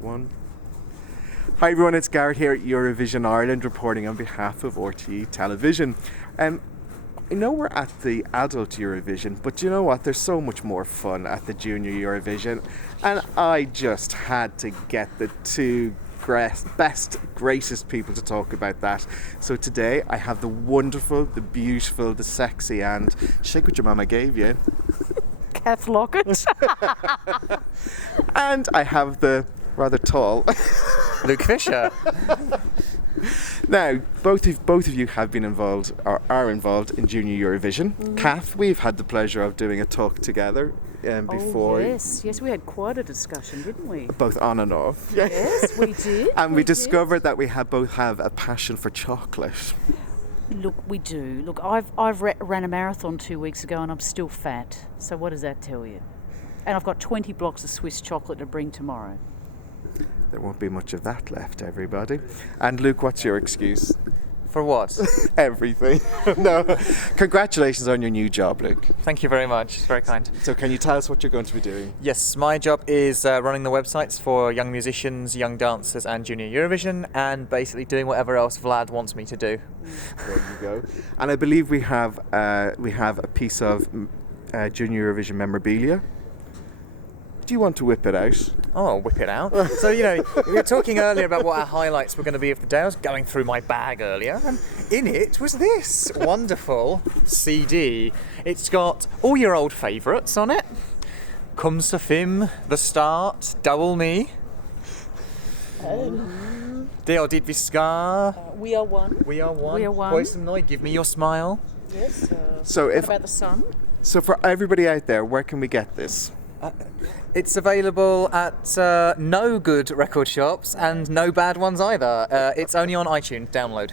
One. Hi everyone, it's Garrett here at Eurovision Ireland reporting on behalf of RTE Television. I know we're at the adult Eurovision, but you know what? There's so much more fun at the Junior Eurovision, and I just had to get the two best, greatest people to talk about that. So today I have the wonderful, the beautiful, the sexy, and shake what your mama gave you. Kath Lockett. And I have the rather tall Luke Fisher. Now, both of you have been involved or are involved in Junior Eurovision. Kath, we've had the pleasure of doing a talk together before. Oh, yes, we had quite a discussion, didn't we? Both on and off. Yes, we did. And we discovered that we both have a passion for chocolate. Look, we do. Look, I've ran a marathon 2 weeks ago and I'm still fat. So what does that tell you? And I've got 20 blocks of Swiss chocolate to bring tomorrow. There won't be much of that left, everybody. And Luke, what's your excuse? For what? Everything. No. Congratulations on your new job, Luke. Thank you very much. It's very kind. So can you tell us what you're going to be doing? Yes, my job is running the websites for young musicians, young dancers and Junior Eurovision, and basically doing whatever else Vlad wants me to do. There you go. And I believe we have a piece of Junior Eurovision memorabilia. Do you want to whip it out? Oh, I'll whip it out. So, we were talking earlier about what our highlights were going to be of the day. I was going through my bag earlier, and in it was this wonderful CD. It's got all your old favourites on it. Comme ça film, The Start, Double Me. Deo did Viscar. We are one. We are one. We are one. Poison Noi, Give Me Your Smile. Yes. So what about the sun? So for everybody out there, where can we get this? It's available at no good record shops and no bad ones either. It's only on iTunes. Download.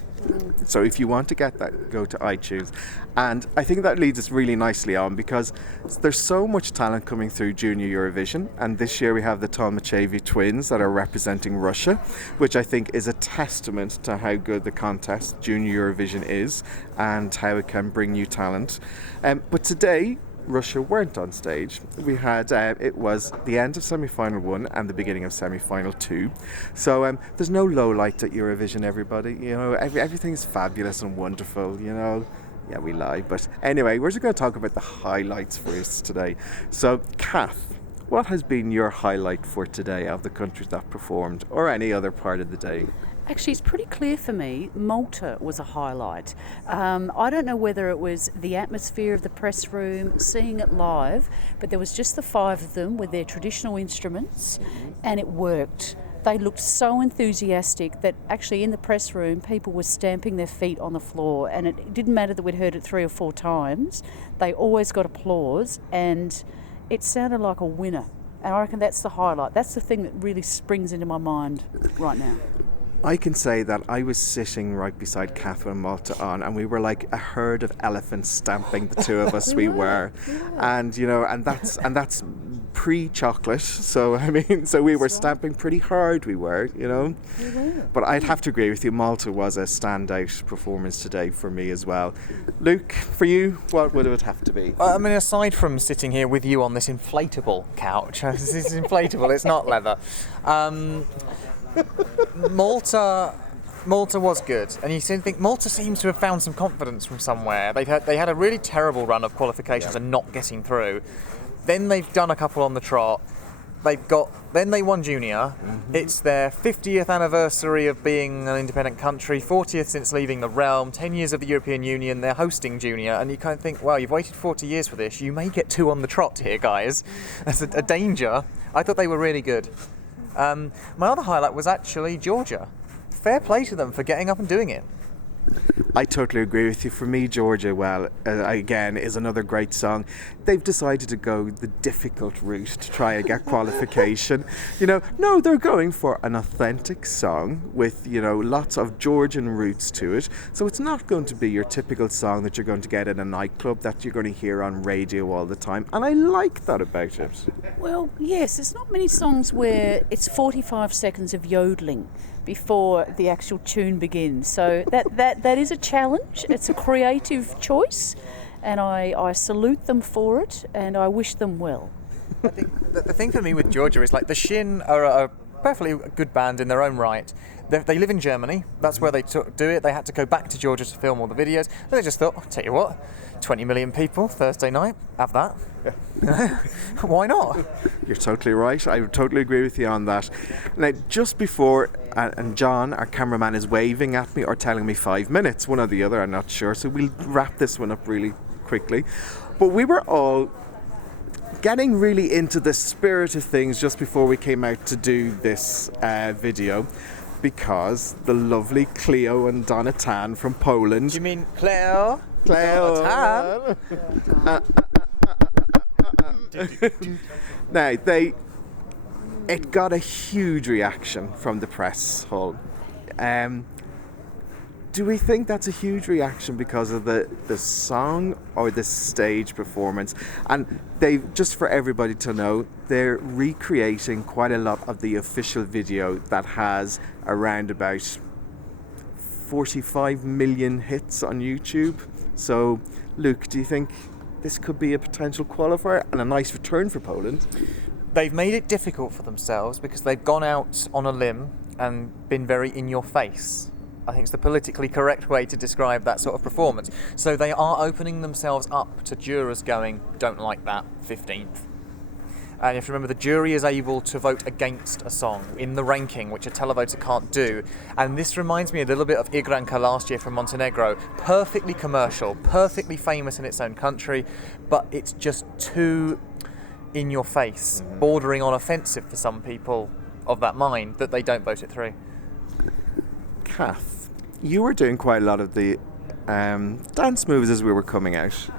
So if you want to get that, go to iTunes. And I think that leads us really nicely on, because there's so much talent coming through Junior Eurovision, and this year we have the Tolmachevi twins that are representing Russia, which I think is a testament to how good the contest Junior Eurovision is and how it can bring new talent. But today Russia weren't on stage. We had it was the end of semi-final 1 and the beginning of semi-final 2. So there's no low light at Eurovision, everybody. Everything's fabulous and wonderful. Yeah, we lie. But anyway, we're just going to talk about the highlights for us today. So, Kath, what has been your highlight for today of the countries that performed, or any other part of the day? Actually, it's pretty clear for me. Malta was a highlight. I don't know whether it was the atmosphere of the press room, seeing it live, but there was just the 5 of them with their traditional instruments, and it worked. They looked so enthusiastic that actually in the press room, people were stamping their feet on the floor, and it didn't matter that we'd heard it 3 or 4 times. They always got applause, and it sounded like a winner. And I reckon that's the highlight. That's the thing that really springs into my mind right now. I can say that I was sitting right beside Kath when Malta on, and we were like a herd of elephants stamping, the two of us. we were. And and that's pre-chocolate. So we were stamping pretty hard. We were. But I'd have to agree with you. Malta was a standout performance today for me as well. Luke, for you, what would it have to be? Aside from sitting here with you on this inflatable couch, this is inflatable. It's not leather. Malta was good, and you think Malta seems to have found some confidence from somewhere. They had a really terrible run of qualifications and not getting through. Then they've done a couple on the trot. Then they won Junior. It's their 50th anniversary of being an independent country, 40th since leaving the realm, 10 years of the European Union. They're hosting Junior, and you kind of think, wow, you've waited 40 years for this. You may get 2 on the trot here, guys. That's a danger. I thought they were really good. My other highlight was actually Georgia. Fair play to them for getting up and doing it. I totally agree with you. For me, Georgia, again, is another great song. They've decided to go the difficult route to try and get qualification. No, they're going for an authentic song with, lots of Georgian roots to it. So it's not going to be your typical song that you're going to get in a nightclub that you're going to hear on radio all the time. And I like that about it. Well, yes, there's not many songs where it's 45 seconds of yodeling before the actual tune begins. So that is a challenge. It's a creative choice, and I salute them for it, and I wish them well. I think the thing for me with Georgia is the Shin are perfectly good band in their own right. They live in Germany. That's where they do it. They had to go back to Georgia to film all the videos. And they just thought, I'll tell you what, 20 million people Thursday night, have that. Why not? You're totally right. I would totally agree with you on that. Now, just before, and John, our cameraman, is waving at me or telling me 5 minutes, one or the other, I'm not sure. So we'll wrap this one up really quickly. But we were all getting really into the spirit of things just before we came out to do this video, because the lovely Cleo and Donna Tan from Poland. Do you mean Cleo? Cleo. Now, it got a huge reaction from the press hall. Do we think that's a huge reaction because of the song or the stage performance? And just for everybody to know, they're recreating quite a lot of the official video that has around about 45 million hits on YouTube. So, Luke, do you think this could be a potential qualifier and a nice return for Poland? They've made it difficult for themselves because they've gone out on a limb and been very in your face. I think it's the politically correct way to describe that sort of performance. So they are opening themselves up to jurors going, don't like that, 15th. And you have to remember, the jury is able to vote against a song in the ranking, which a televoter can't do. And this reminds me a little bit of Igranka last year from Montenegro. Perfectly commercial, perfectly famous in its own country, but it's just too in your face, bordering on offensive for some people of that mind, that they don't vote it through. Kath, you were doing quite a lot of the dance moves as we were coming out.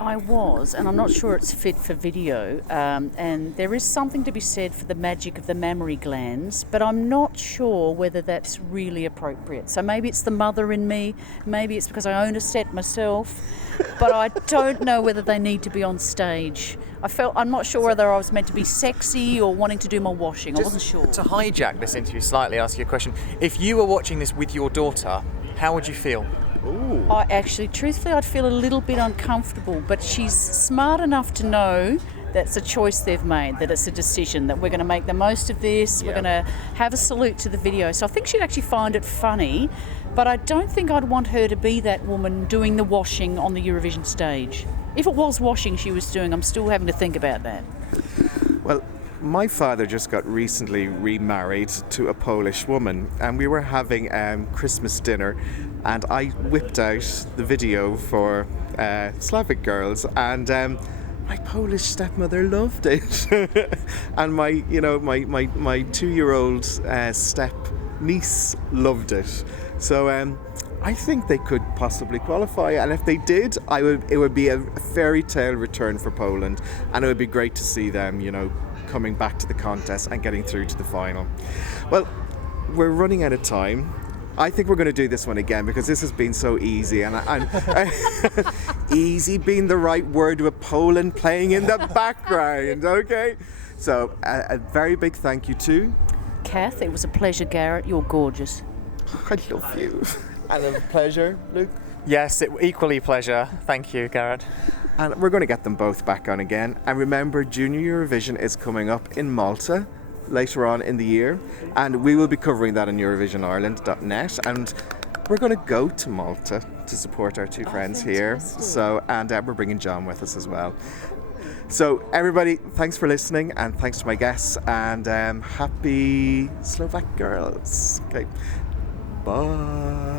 I was, and I'm not sure it's fit for video, and there is something to be said for the magic of the mammary glands, but I'm not sure whether that's really appropriate. So maybe it's the mother in me, maybe it's because I own a set myself, but I don't know whether they need to be on stage. I'm not sure whether I was meant to be sexy or wanting to do my washing. I wasn't sure. To hijack this interview slightly, ask you a question. If you were watching this with your daughter, how would you feel? Ooh. Truthfully, I'd feel a little bit uncomfortable, but she's smart enough to know that's a choice they've made, that it's a decision, that we're going to make the most of this, we're going to have a salute to the video. So I think she'd actually find it funny, but I don't think I'd want her to be that woman doing the washing on the Eurovision stage. If it was washing she was doing, I'm still having to think about that. Well, my father just got recently remarried to a Polish woman, and we were having Christmas dinner, and I whipped out the video for Slavic Girls, and my Polish stepmother loved it, and my 2-year-old step niece loved it. So I think they could possibly qualify, and if they did, it would be a fairy tale return for Poland, and it would be great to see them, coming back to the contest and getting through to the final. Well, we're running out of time. I think we're going to do this one again because this has been so easy, and easy being the right word with Poland playing in the background, okay? So a very big thank you to Kath. It was a pleasure, Garrett. You're gorgeous. I love you. And a pleasure, Luke. Yes, equally a pleasure. Thank you, Garrett. And we're going to get them both back on again. And remember, Junior Eurovision is coming up in Malta later on in the year, and we will be covering that on EurovisionIreland.net. And we're going to go to Malta to support our two friends here. So, and we're bringing John with us as well. So, everybody, thanks for listening, and thanks to my guests, and happy Slovak Girls. Okay, bye.